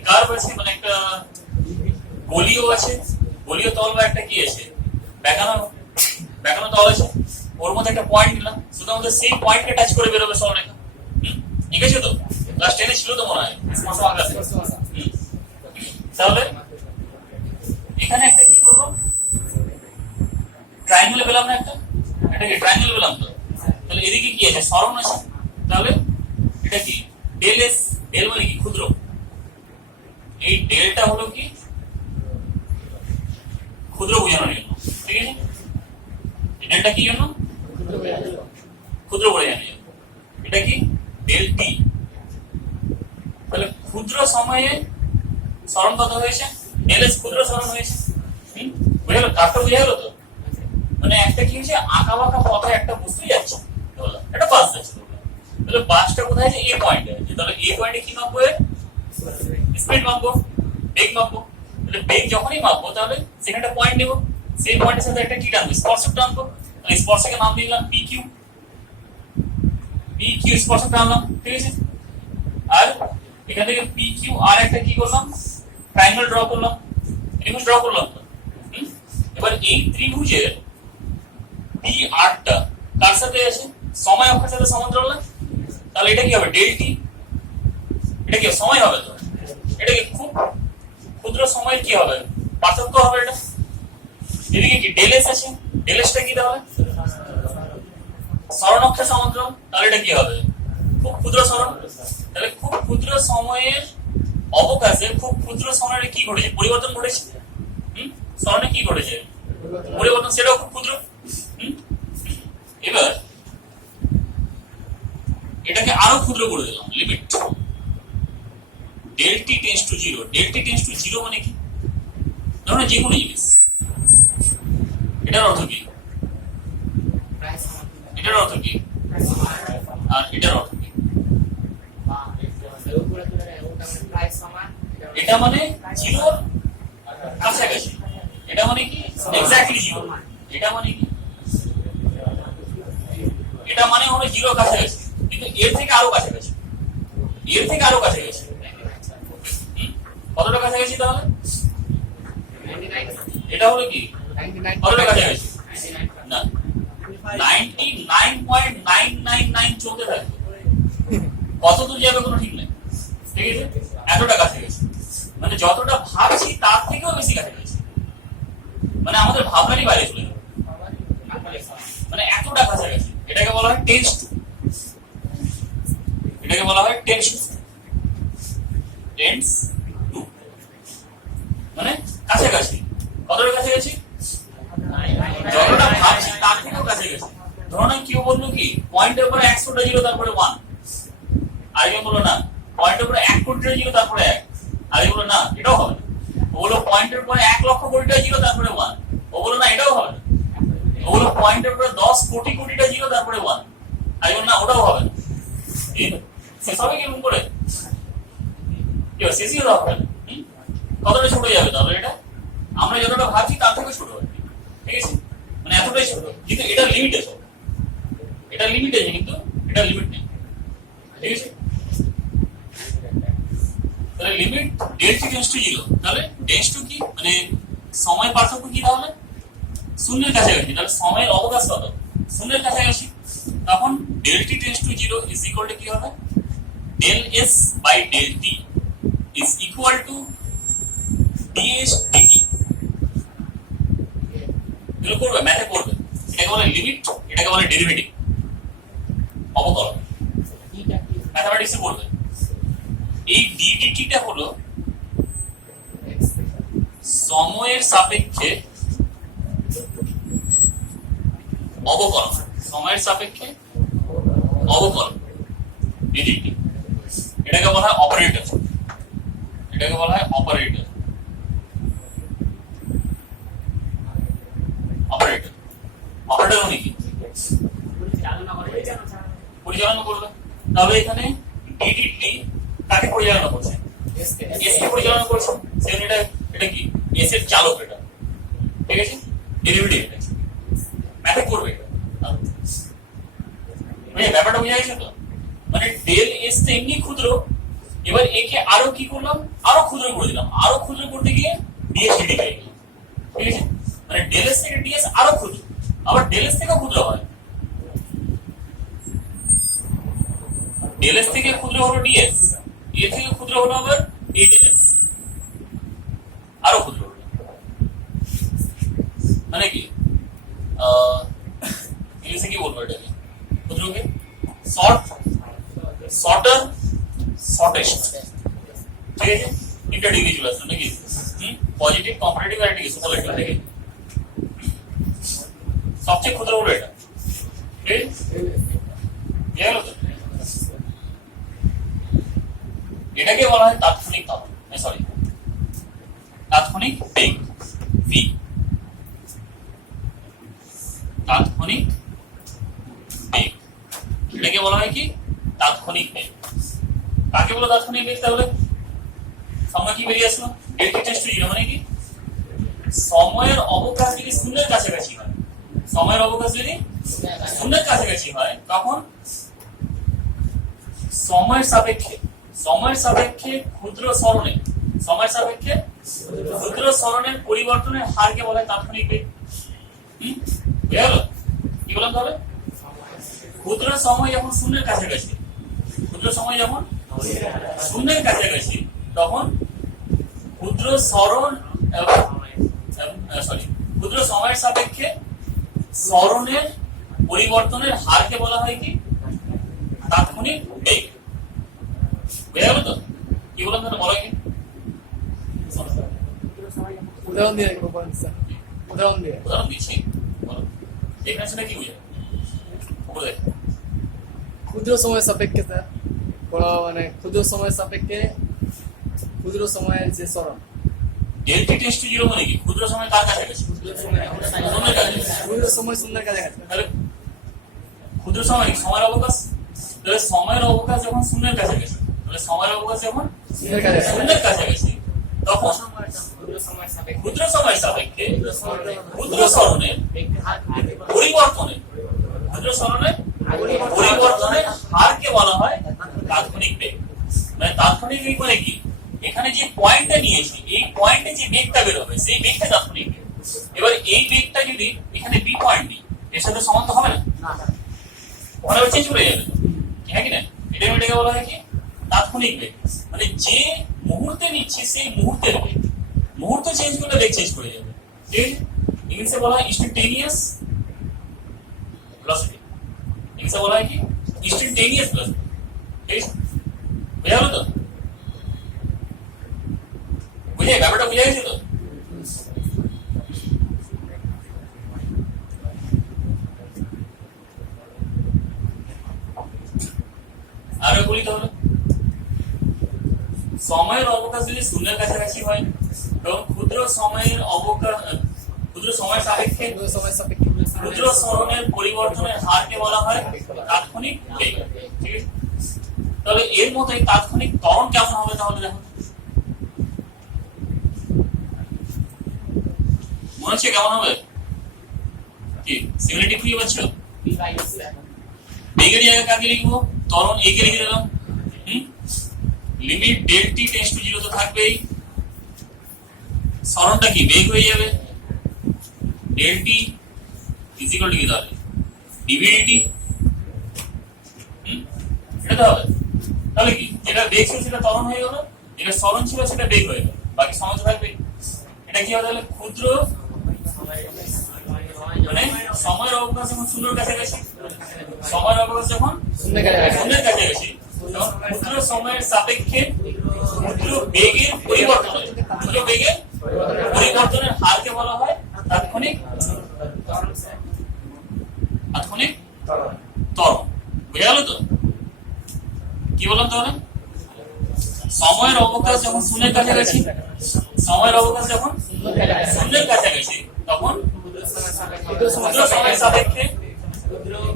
কার্ভ আছে, মানে একটা গলিও আছে, গলিও তল বা একটা কি আছে, বেঁকানো বেঁকানো তল আছে, ওর মধ্যে একটা পয়েন্ট নিলাম, শুধু আমাদের সেই পয়েন্টকে টাচ করে বেরোবে সরলরেখা। ঠিক আছে তো, ক্লাস 10 এ ছিল তো মনে হয় স্পর্শক আঁকা। তাহলে এখানে একটা কি করবো, ট্রায়াঙ্গেল পেলাম না, একটা এটা কি ট্রায়াঙ্গেল পেলাম তো। তাহলে এদিকে কি আছে, সরণ আছে। তাহলে এটা কি, ডেল এস, ডেল মানে কি ক্ষুদ্র, এই ডেলটা হলো কি ক্ষুদ্র বোঝানোর জন্য। ঠিক আছে, ডেলটা কি জন্য, ক্ষুদ্র বোঝানোর জন্য। এটা কি ডেল টি। তাহলে ক্ষুদ্র সময়ে সরণ কত হয়েছে, ডেল এস ক্ষুদ্র সরণ হয়েছে। বুঝে গেল, কাজটা বুঝে গেল তো। মানে একটা কি হয়েছে, আঁকা বাঁকা পথে একটা বস্তু যাচ্ছে, একটা বাস যাচ্ছে। তাহলে বাসটা কোথায় আছে, এ পয়েন্টে আছে। তাহলে এ পয়েন্টে কি মাপবো, স্পিড মাপবো, বেগ মাপবো। তাহলে বেগ যখনই মাপবো তাহলে সেখানে একটা পয়েন্ট নেবো, সেই পয়েন্টের সাথে একটা কি টানবো, স্পর্শক টানবো। তাহলে স্পর্শকের নাম দিলাম পি কিউ, পি কিউ স্পর্শক টানলাম। ঠিক আছে, আর এখান থেকে পি কিউ আর একটা কি করলাম, ট্রায়াঙ্গেল ড্র করলাম, ত্রিভুজ ড্র করলাম তো। এবার এই ত্রিভুজের পি আরটা কার সাথে আছে, সময় অক্ষের সাথে সমান্তরাল না। তাহলে এটা কি হবে, ডেল টি। এটা কি সময় হবে তো, এটা কি খুব ক্ষুদ্র সময়ের কি হবে, পার্থক্য হবে এটা। এদিকে কি ডেল এস আছে, ডেল এসটা কি তাহলে সরণ অক্ষের সমান্তরাল। তাহলে এটা কি হবে, খুব ক্ষুদ্র সরণ। তাহলে খুব ক্ষুদ্র সময়ের অবকাশে খুব ক্ষুদ্র সময়ের কি ঘটেছে, পরিবর্তন ঘটেছে। সরণে কি ঘটেছে, পরিবর্তন, সেটাও খুব ক্ষুদ্র। এবার এটাকে আরো ক্ষুদ্র করে দিলাম, limit del t tends to 0। Del t tends to 0 মানে কি, ধরুন যে কোনো জিনিস, এটার অর্থ কি, এটার অর্থ কি, আর এটার অর্থ কি। এটা মানে 0 কাছাকাছি, এটা মানে কি এক্স্যাক্টলি 0। এটা মানে কি, এটা মানে হলো 0 কাছাকাছি, কিন্তু এর থেকে আরো কাছাকাছি, এর থেকে আরো কাছাকাছি। কতটা কাছাকাছি তাহলে, এটা হলো কি কতটা কাছাকাছি না, 99.999 চলতে থাকবে, কত দূর যাবে কোনো ঠিক নেই। ঠিক আছে, এতটা কাছাকাছি, মানে যতটা ভাবছি তার থেকেও বেশি কাছাকাছি, মানে আমাদের ভাবনারই বাইরে চলে যাবে, মানে এতটা কাছাকাছি। এটাকে বলা হয় টেন্স টু, এটাকে বলা হয় টেন্স টু, টেন্স টু মানে কাছাকাছি। কতটা কাছাকাছি, যতটা ভাবছি তার থেকেও কাছাকাছি। ধরুন কেউ বললো কি পয়েন্টের উপরে 100টা 0 তারপরে 1, আর কেউ বললো না পয়েন্টের উপরে 1 কোটিটা 0 তারপরে 1, আর কেউ বললো না এটাও হবে না। ও বললো পয়েন্টের উপরে 1 লক্ষ কোটিটা 0 তারপরে 1, ও বললো না এটাও হবে না। ও বললো পয়েন্টের উপরে 10 কোটি কোটিটা 0 তারপরে 1, আর কেউ না ওটাও হবে না। শেষ হবে কি করে, শেষই হবে না। কতটা ছোট যাবে তাহলে, এটা আমরা যতটা ভাবছি তার থেকে ছোট হবে। ঠিক আছে, মানে এতটাই ছোট, কিন্তু এটা লিমিট আছে, এটা লিমিট আছে কিন্তু এটা লিমিট নেই। ঠিক আছে, তাহলে limit del t tends to 0। তাহলে টেন্ডস টু কি মানে সময় পার্থক্য কি, তাহলে শূন্যের কাছাকাছি। তাহলে সময়ের অবকাশ কত, শূন্যের কাছাকাছি। তখন del t tends to 0 is equal to কি হবে, del s by del t is equal to ds dt। এগুলো করবে, ম্যাথে করবে। এটাকে বলে লিমিট, এটাকে বলে ডেরিভেটিভ, অবকলন, ম্যাথমেটিক্সে করবে। এই ddt টা হলো সময়ের সাপেক্ষে অবকলন, সময়ের সাপেক্ষে অবকলন ডিডিটি, এটাকে বলা হয় অপারেটর, এটাকে বলা হয় অপারেটর। অপারেটর অপারেটর মানে কি? পরিচালনা করবে। তাহলে এখানে ডিডিটি কাকে পরিচালনা করছে? এস কে পরিচালনা করছে। সেখানে এটা কি? এস এর চালক এটা, ঠিক আছে? ডেরিভেটিভ এটা ম্যাথড করবে এটা। মানে ব্যাপারটা বুঝা গেছে তো? মানে ডেল এস তো এমনি ক্ষুদ্র, এবার একে আরো কি করলাম? আরো ক্ষুদ্র করে দিলাম। আরো ক্ষুদ্র করতে গিয়ে ডিএস ডিডি পেয়ে গেলাম, ঠিক আছে? মানে ডেল এস থেকে ডিএস আরো ক্ষুদ্র, আবার ডেল এস থেকেও ক্ষুদ্র হয়। ডেল এস থেকে ক্ষুদ্র হলো ডিএস, এর থেকে ক্ষুদ্র হলো আবার ডিএস, আরো ক্ষুদ্র হলো। মানে কি ইংলিশে কি বলবো এটাকে? ক্ষুদ্রকে শর্টার, শর্টেস্ট, ঠিক আছে? এটা ডিগ্রি চলে আসছে নাকি? পজিটিভ, কম্পারেটিভ আর এটা সুপার এটা, ঠিক আছে? সবচেয়ে ক্ষুদ্র হলো এটা, ঠিক আছে? এটাকে বলা হয় তাৎক্ষণিক ত্বরণ, সরি তাৎক্ষণিক বেগ, ভি, তাৎক্ষণিক বেগ, এটাকে বলা হয় কি? তাৎক্ষণিক বেগ। কাকে বলে তাৎক্ষণিক বেগ? তাহলে সময় কি বেরিয়ে আসলো? ডেল্টা টেস্ট টু জিরো, মানে কি? সময়ের অবকাশ যদি শূন্যের কাছাকাছি হয়, সময়ের অবকাশ যদি শূন্যের কাছাকাছি হয়, তখন সময়ের সাপেক্ষে ক্ষুদ্র সরণে, সময়ের সাপেক্ষে ক্ষুদ্র সরণের পরিবর্তনের হারকে বলা হয় তাৎক্ষণিক বেগ। বুঝা গেল? কি বললাম তাহলে? ক্ষুদ্র সময় যখন শূন্যের কাছাকাছি, ক্ষুদ্র সময় যখন শূন্যের কাছাকাছি, তখন ক্ষুদ্র সরণ ক্ষুদ্র সময়ের সাপেক্ষে সরণের পরিবর্তনের হারকে বলা হয় কি? তাৎক্ষণিক বেগ। বুঝা গেল তো? কি বললাম তাহলে বলো কি? উদাহরণ দিয়ে দেখবো, উদাহরণ দিয়ে। উদাহরণ দিচ্ছি, বলো। ডেফিনেশনে কি বুঝে? উপরে দেখো। ক্ষুদ্র সময়ের সাপেক্ষে স্যার, মানে ক্ষুদ্র সময়ের সাপেক্ষে ক্ষুদ্র সময়ের যে সরণ, ডেল্টা টেস্ট টু জিরো মানে কি? ক্ষুদ্র সময় কার কাছাকাছি? শূন্যের কাছাকাছি। ক্ষুদ্র সময় শূন্যের কাছাকাছি। তাহলে ক্ষুদ্র সময় কি? সময়ের অবকাশ। তাহলে সময়ের অবকাশ যখন শূন্যের কাছাকাছি, তাহলে সময়ের অবকাশ যখন শূন্যের কাছাকাছি, তখন ক্ষুদ্র সময়ের সাপেক্ষে ক্ষুদ্র সরণের পরিবর্তনের হারকে বলা হয় তাৎক্ষণিক বেগ। মানে তাৎক্ষণিক বেগ মানে কি? এখানে যে পয়েন্টটা নিয়েছি, এই পয়েন্টে যে বেগটা বের হবে, সেই বেগটা তাৎক্ষণিক বেগ। এবার এই বেগটা যদি এখানে বি পয়েন্ট দিই, এর সাথে সমান তো হবে না, ওখানে চেঞ্জ করে যাবে, হ্যাঁ কি না? এটাকে বলা হয় কি? তাৎক্ষণিক বেগ। মানে যে মুহূর্তে নিচ্ছি সেই মুহূর্তের বেগ, মুহূর্ত চেঞ্জ করলে বেগ চেঞ্জ করে যাবে, ঠিক আছে? ইংলিশে বলা হয় ইনস্ট্যান্টেনিয়াস ভেলোসিটি, ইংলিশে বলা হয় কি? ইনস্ট্যান্টেনিয়াস ভেলোসিটি, ঠিক আছে? বুঝা গেল তো? বুঝে ব্যাপারটা বুঝা গেছে তো? আরো বলি তাহলে, সময়ের অবকাশ যদি শূন্যের কাছাকাছি হয়, তখন ক্ষুদ্র সময়ের সাপেক্ষে ক্ষুদ্র সরণের পরিবর্তনের হারকে বলা হয় তাৎক্ষণিক বেগ, ঠিক আছে? তবে এর মতোই তাৎক্ষণিক ত্বরণ কেমন হবে তাহলে দেখো, মনে হচ্ছে কেমন হবে? কি সিমিলারিটি খুঁজে পাচ্ছ? বেগের জায়গায় কাকে লিখবো? ত্বরণ একে লিখে দিলাম। Limit del t tends to zero তো থাকবেই, সরণটা কি? বেগ হয়ে যাবে। Del t is equal to কি তাহলে? ডিভিডিটি, এটা তো হবে। তাহলে কি? যেটা বেগ ছিল সেটা ত্বরণ হয়ে গেল, যেটা সরণ ছিল সেটা বেগ হয়ে গেল, বাকি সময় থাকবে। এটা কি হবে তাহলে? ক্ষুদ্র মানে সময়ের অবকাশ যখন শূন্যের কাছাকাছি, সময়ের অবকাশ যখন শূন্যের কাছাকাছি, তখন ক্ষুদ্র সময়ের সাপেক্ষে ক্ষুদ্র বেগের পরিবর্তনের হারকে বলা হয় তাৎক্ষণিক ত্বরণ। বুঝা গেল তো? কি বললাম তাহলে? সময়ের অবকাশ যখন শূন্যের কাছাকাছি, সময়ের অবকাশ যখন শূন্যের কাছাকাছি, তখন ক্ষুদ্র সময়ের সাপেক্ষে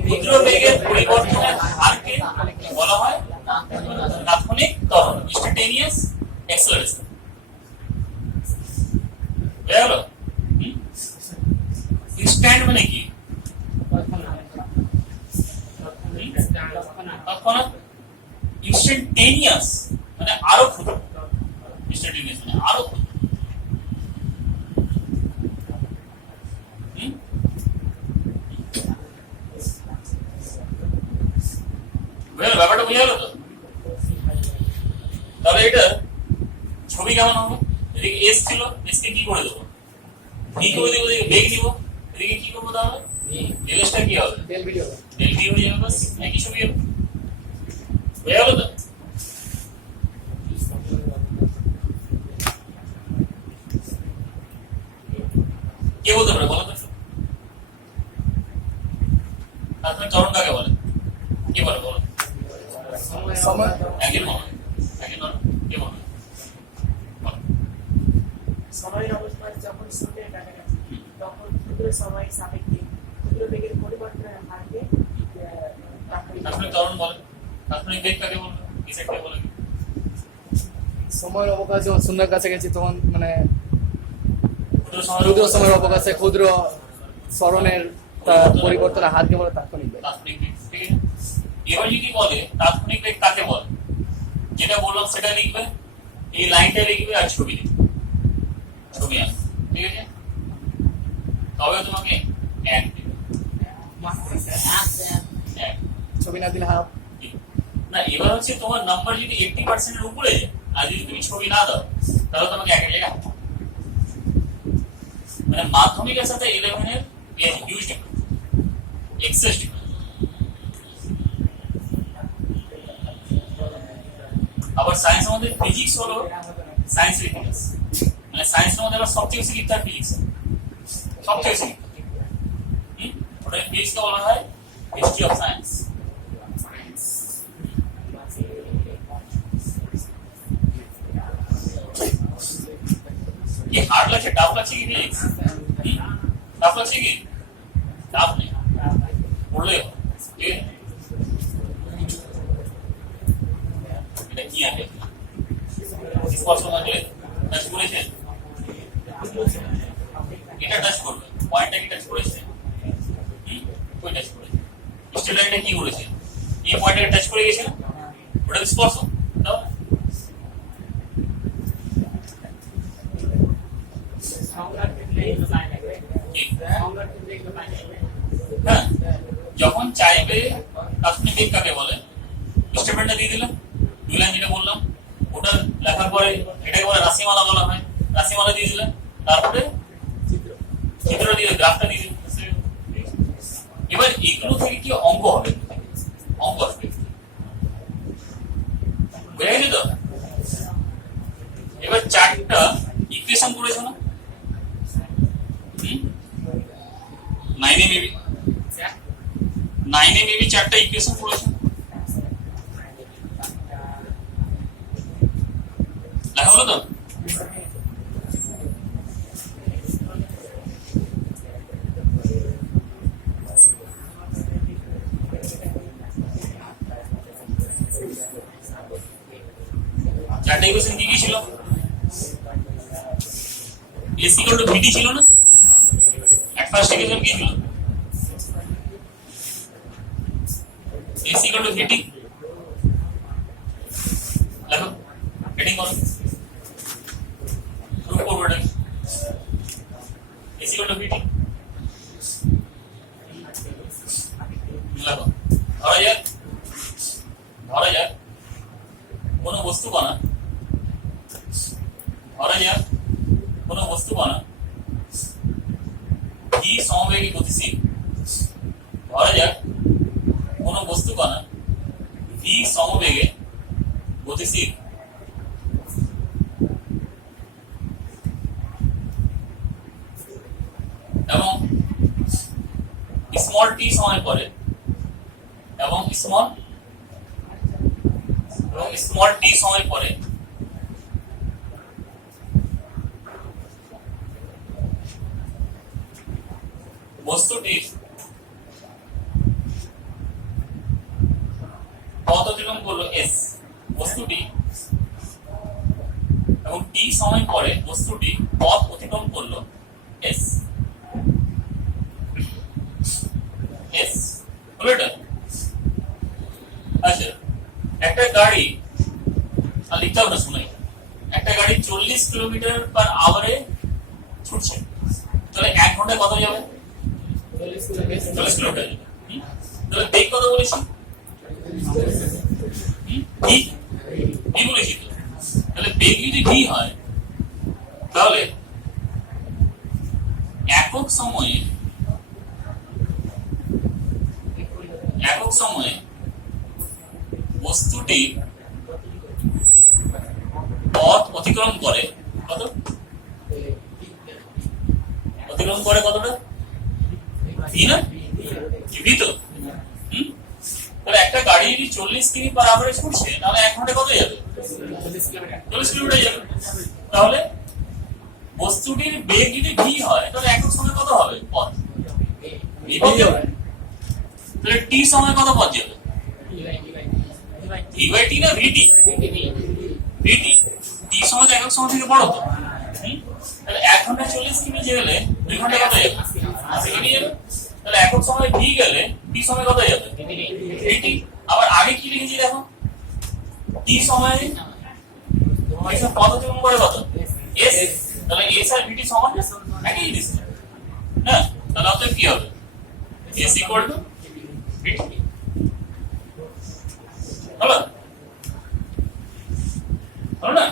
ক্ষুদ্র বেগের পরিবর্তনের হারকে বলা হয় তাৎক্ষণিক ত্বরণ, ইনস্ট্যান্টেনিয়াস অ্যাক্সেলারেশন। বুঝা গেল? ইনস্ট্যান্ট মানে কি? তৎক্ষণাৎ। ইনস্ট্যান্টেনিয়াস মানে আরো ক্ষুদ্র। ইনস্ট্যান্টেনিয়াস মানে আরো ক্ষুদ্র। ব্যাপারটা বুঝা গেল তো? তাহলে এটা ছবি কেমন হবে? এদিকে এস ছিল, এস কে কি করে দেবো? ভি কে ওদিকে ওদিকে বেগ নিব, এদিকে কি করবো তাহলে? ডেল এসটা কি হবে? ডেল ভিডিও ডেল ভি হয়ে যাবে, বাস একই ছবি হবে। বুঝা গেল তো? কে বলতে পারে বলো তো? তারপরে ত্বরণ কাকে বলে? কে বলে বলো? সময় একই মনে হয়, একই নয়, কে মনে হয়? বলো। সময়ের অবস্থান যখন শূন্যের কাছাকাছি, তখন ক্ষুদ্র সময়ের সাপেক্ষে ক্ষুদ্র বেগের পরিবর্তনের হারকে তাৎক্ষণিক ত্বরণ বলে। তাৎক্ষণিক বেগ কাকে বলে? কি সেটাকে বলে? সময়ের অবকাশ যখন শূন্যের কাছাকাছি, তখন মানে ক্ষুদ্র ক্ষুদ্র সময়ের অবকাশে ক্ষুদ্র স্মরণের পরিবর্তনের হারকে বলে তাৎক্ষণিক বেগ। তাৎক্ষণিক বেগ, ঠিক আছে? এবার যদি বলে তাৎক্ষণিক বেগ কাকে বলে, যেটা বললাম সেটা লিখবে, এই লাইনটা লিখবে আর ছবি লিখবে, ছবি আঁকবে, ঠিক আছে? তবে তোমাকে এক দেবে। এক। ছবি না দিলে হাফ। না, এবার হচ্ছে তোমার নাম্বার যদি 80% এর উপরে যায়, আর যদি তুমি ছবি না দাও, তাহলে তোমাকে একের জায়গায় হাফ। মানে মাধ্যমিকের সাথে 11 এর হিউজ ডিফারেন্স, এক্সেস ডিফারেন্স। আবার সায়েন্স আমাদের ফিজিক্স হলো সায়েন্স ইতিহাস, মানে সায়েন্সের মধ্যে আবার সবচেয়ে বেশি লিখতে হয় ফিজিক্স, সবচেয়ে বেশি লিখতে হয়। ওটা ফিজিক্সকে বলা হয় হিস্ট্রি অফ সায়েন্স। কি হার্ড লাগছে, টাফ লাগছে কি ফিজিক্স? টাফ লাগছে কি? টাফ নেই, পড়লেই হবে, ঠিক আছে? এটা কি আছে? স্পর্শ থাকলে টাচ করেছেন, এটা টাচ করবে, পয়েন্টটা কি টাচ করেছে? কই টাচ করেছে? স্টেট লাইনটা কি করেছে? এই পয়েন্টটাকে টাচ করে গেছে না? ওটা স্পর্শ দাও। হ্যাঁ, যখন চাইবে তাৎক্ষণিক বেগ কাকে বলে, স্টেটমেন্টটা দিয়ে দিলাম, দুই লাইন যেটা বললাম ওটা লেখার পরে এটাকে বলে রাশিমালা বলা হয়, রাশিমালা দিয়ে দিলাম, তারপরে চিত্র দিয়ে গ্রাফটা দিয়ে দিলাম। এবার এগুলো থেকে কি অঙ্ক হবে? অঙ্ক আসবে, বুঝে গেছে তো? এবার চারটা ইকুয়েশন করেছো না? 9 এ মেবি চারটা ইকুয়েশন করেছো, লেখা হলো তো? চারটা ইকুয়েশন কি কি ছিল? এস ইকুয়াল টু ভিটি ছিল না? এট ফার্স্ট ইকুয়েশন কি ছিল? এস ইকুয়াল টু ভিটি। দেখো হেডিং করো, প্রুফ করবো এটা। এস ইকুয়াল টু ভিটি দেখো, ধরা যাক কোনো বস্তু কণা, ভি সমবেগে গতিশীল, ধরা যাক কোনো বস্তু কণা ভি সমবেগে গতিশীল, এবং স্মল টি সময় পরে এবং স্মল টি সময় পরে বস্তুটির পথ অতিক্রম করলো এস, বস্তুটি এবং টি সময় পরে বস্তুটি পথ অতিক্রম করলো এস এস হলো এটা। আচ্ছা, একটা গাড়ি আর লিখতে হবে না, শুনে একটা গাড়ি 40 কিলোমিটার পার আওয়ারে ছুটছে, তাহলে 1 ঘন্টায় কত যাবে? 40 কিলোমিটার। তাহলে বেগ কত বলেছি? ভি বলেছি তো। তাহলে বেগ যদি ভি হয় তাহলে একক সময়ে বস্তুটি পথ অতিক্রম করে কত? অতিক্রম করে কতটা? ভি না? ভি তো। তাহলে একটা গাড়ি যদি 40 কিমি পার আওয়ারে ছুটছে তাহলে 1 ঘন্টায় কত যাবে? 40 কিলোমিটার যাবে। তাহলে বস্তুটির বেগ যদি ভি হয় তাহলে একক সময় কত হবে পথ? ভি পথ যাবে। তাহলে টি সময় কত পথ যাবে? ভি বাই টি না ভিটি? ভিটি। টি সময় তো একক সময় থেকে বড় তো। তাহলে 1 ঘন্টায় 40 কিমি গেলে 2 ঘন্টায় কত যাবে? 80 কিমি যাবে। তাহলে একক সময় ভি গেলে টি সময় কত যাবে? ভিটি। আবার আগে কি লিখেছি দেখো, টি সময়ে পথ অতিক্রম করে কত? এস। তাহলে এস আর ভিটি সমান একই জিনিস, হ্যাঁ? তাহলে অতএব কি হবে? এস ইকুয়াল টু ভিটি। হলো হলো না?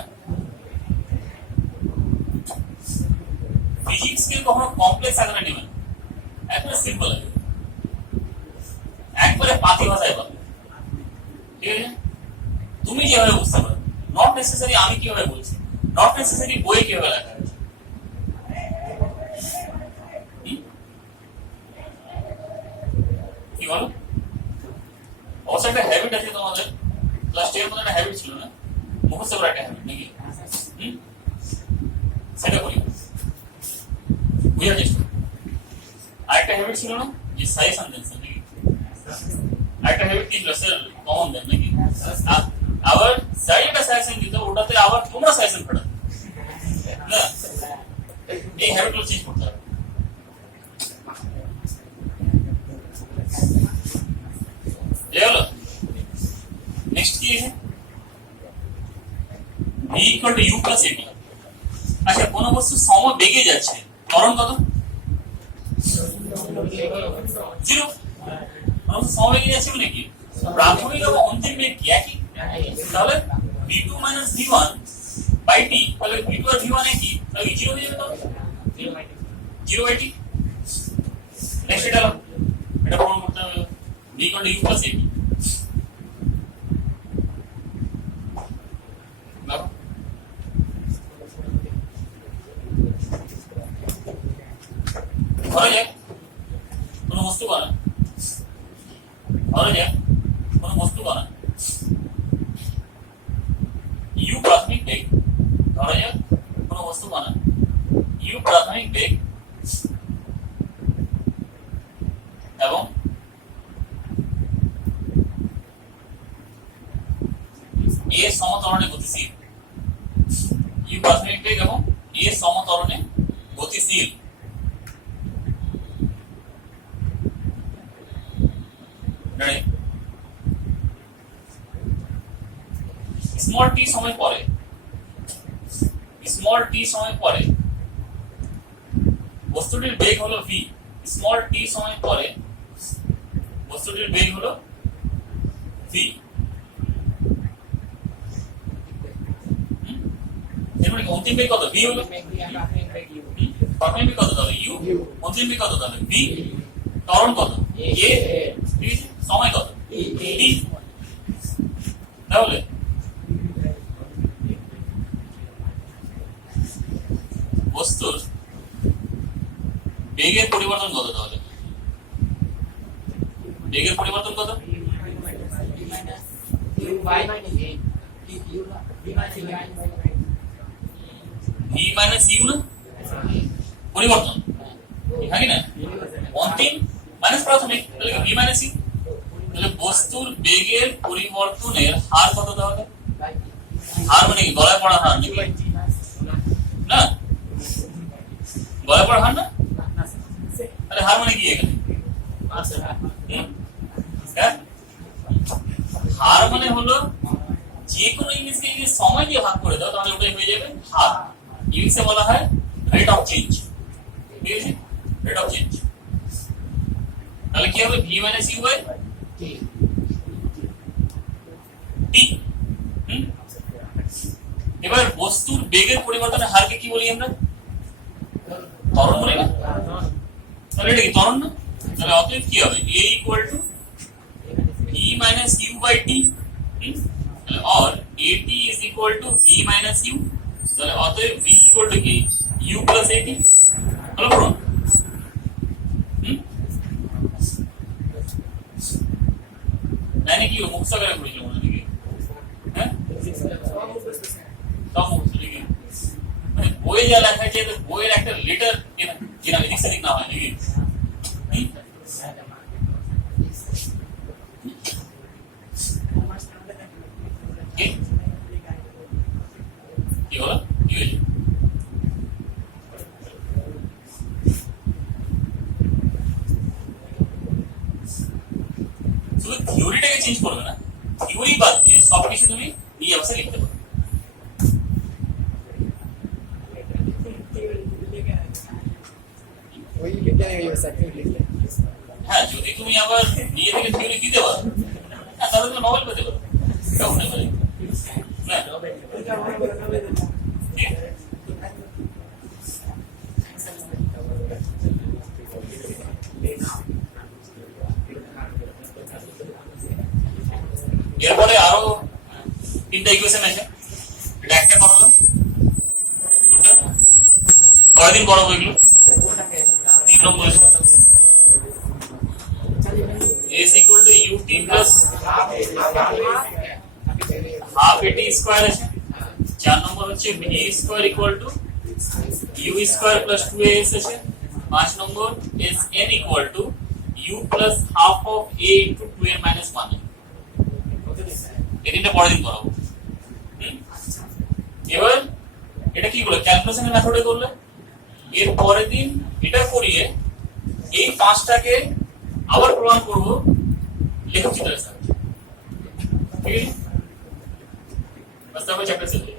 ফিজিক্স কে কখনো কমপ্লেক্স আকারে নেবেন, একবারে সিম্পল আছে, একবারে পাতি ভাষায় বল, ঠিক আছে? তুমি যেভাবে বুঝতে পারো, নট নেসেসারি আমি কিভাবে বলছি, নট নেসেসারি বই কিভাবে লেখা আছে। কি বলো? অবশ্য একটা হ্যাবিট আছে তোমাদের, ক্লাস 10 এর মধ্যে একটা হ্যাবিট ছিল না, মুখস্থ করা একটা হ্যাবিট নাকি? সেটা বলি, বুঝার চেষ্টা। আরেকটা হ্যাবিট ছিল না যে সাজেশন দেন নাকি? আরেকটা হ্যাবিট কি ছিল স্যার? কমন দেন নাকি? আবার স্যার একটা সাজেশন দিত, ওটাতে আবার তোমরা সাজেশন পাঠাও না, এই হ্যাবিটগুলো চেঞ্জ করতে হবে। নেক্সট কি আছে? v equal to u plus at। আচ্ছা, কোন বস্তু সম বেগে যাচ্ছে, ত্বরণ কত? 0। সম বেগে যাচ্ছে মানে কি? প্রাথমিক এবং অন্তিম বেগ কি একই? তাহলে v2 minus v1 by t, তাহলে v2 আর v1 একই, তাহলে 0 হয়ে যাবে। তাহলে 0 বাই t। নেক্সট এটা প্রমাণ করতে হবে, v equal to u plus at। ধরা যাক কোনো বস্তু বানা, u প্রাথমিক বেগ, ধরা যাক কোনো বস্তু বানা u প্রাথমিক বেগ এবং a সমত্বরণে গতিশীল, u প্রাথমিক বেগ এবং a সমত্বরণে গতিশীল। স্মল টি সময় পরে বস্তুটির বেগ হলো v, স্মল টি সময় পরে বস্তুটির বেগ হলো v। এরপরে অন্তিম বেগ কত? v হলো প্রাথমিক বেগ কত? তাহলে u। অন্তিম বেগ কত? তাহলে v। ত্বরণ কত? a। ঠিক আছে, সময় কত? t। তাহলে বস্তুর বেগের পরিবর্তন কত? তাহলে বেগের পরিবর্তন কত? U by minus A. V minus U by V minus U না পরিবর্তন হ্যাঁ কি না অন্তিম মাইনাস প্রাথমিক তাহলে ভি মাইনাস ইউ তাহলে বস্তুর বেগের পরিবর্তনের হার কত তাহলে হার মানে কি গলায় পড়া হার নাকি না গলায় পড়া হার না তাহলে হার মানে কি এখানে হ্যাঁ? হার মানে হলো যে কোনো জিনিসকে যদি সময় দিয়ে ভাগ করে দাও তাহলে ওটাই হয়ে যাবে হার ইংলিশে বলা হয় রেট অফ চেঞ্জ ঠিক আছে রেট অফ চেঞ্জ তাহলে কি হবে V minus you by T এবার বস্তুর বেগের পরিবর্তনের হারকে কি বলি আমরা ত্বরণ বলি না তাহলে এটা কি ত্বরণ না তাহলে অতএব কি হবে a equal to v minus u by t তাহলে or at is equal to v minus u তাহলে অতএব v equal to কি u plus at হলো বলুন মানে কি মুখস্থ করে পড়িল মনে নাকি হ্যাঁ সব মুখস্থ নাকি মানে বই যা লেখা আছে তো বইয়ের একটা লেটার কেনা লিখতে না হয় নাকি কি হলো কি হয়েছে শুধু থিওরিটাকে চেঞ্জ করবে না থিওরি বাদ দিয়ে সব কিছু তুমি এই অবস্থায় লিখতে পারো ওই বিজ্ঞানী ওই সার্টিফিকেট লিখলে হ্যাঁ যদি তুমি আবার নিয়ে থেকে থিওরি দিতে পারো হ্যাঁ তাহলে তুমি নোবেল পেতে পারো এটাও হতে পারে না এরপরে আরো তিনটা ইকুয়েশন আছে এটা একটা করলাম দুটো কয়দিন পড়াবো এগুলো 3 নম্বর s equal to ut plus half at square আছে 4 নম্বর হচ্ছে v square equal to u square plus 2as আছে 5 নম্বর sn equal to u plus half of a into 2n minus 1 এই তিনটা পরের দিন করাবো এবার এটা কি করলে ক্যালকুলেশনের মেথডে করলে এর পরের দিন এটা করিয়ে এই পাঁচটাকে আবার প্রমাণ করব লেখক চিত্রের সাথে ঠিক আছে বাস্তবে চ্যাপ্টার শেষ